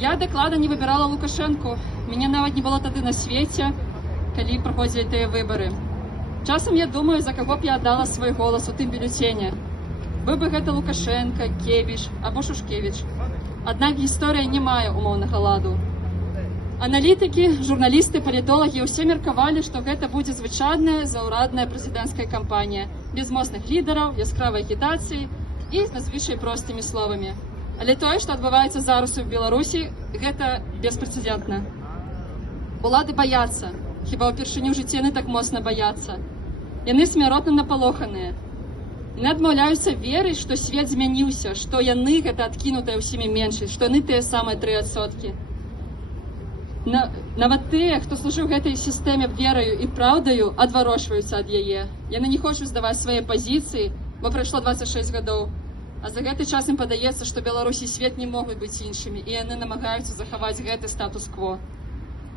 Я дакладна не выбірала Лукашэнку. Мяне нават не было тады на свеце, калі праходзілі тыя выбары. Часам я думаю, за каго б я аддала свой голас у тым бюлетэне. Быў бы гэта Лукашенко, Кебіш або Шушкевіч. Аднак гісторыя не мае умоўнага ладу. Аналітыкі, журналісты, палітолагі ўсе меркавалі, што гэта будзе звычайная заўрадная прэзідэнцкая кампанія, без моцных лідараў, яскравай агітацыі і з надзвычай простымі словамі. Але тое, што адбываецца зараз у Беларусі, гэта беспрэцэдэнтна. Улады баяцца. Хіба ўпершыню ў жыцці яны так моцна баяцца. Яны смяротна напалоханыя. Яны адмаўляюцца верыць, што свет змяніўся, што яны гэта адкінутая ўсімі меншасць, што яны тыя самыя 3%. Нават тыя, хто служыў гэтай сістэме вераю і праўдаю, адварочваюцца ад яе. Яны не хочуць здаваць свае пазіцыі, бо прайшло 26 гадоў. А за гэты час ім падаецца, што Беларусь і свет не могуць быць іншымі, і яны намагаюцца захаваць гэты статус-кво.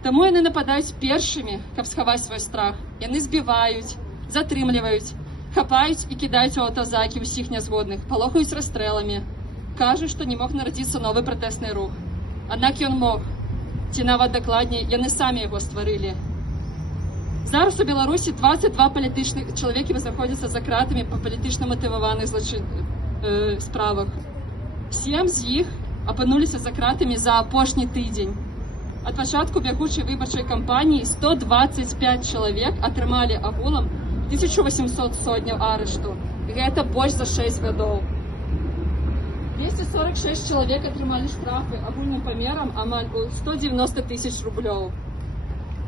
Таму яны нападаюць першымі, каб схаваць свой страх. Яны збіваюць, затрымліваюць, хапаюць і кідаюць у аўтазакі ўсіх нязгодных, палохаюць расстрэламі. Кажуць, што не мог нарадзіцца новы пратэсны рух. Аднак ён мог. Ці нават дакладней, яны самі яго стварылі. Зараз у Беларусі 22 палітычных чалавекі знаходзяцца за кратамі па палітычна матываваных справах. 7 з іх апынуліся за кратамі за апошні тыдзень. Ад пачатку бягучай выбарчай кампаніі 125 чалавек атрымалі агулам 1800 сотняў арышту. Гэта больш за 6 гадоў. 246 чалавек атрымалі штрафы агульным памерам амаль у 190 000 рублёў.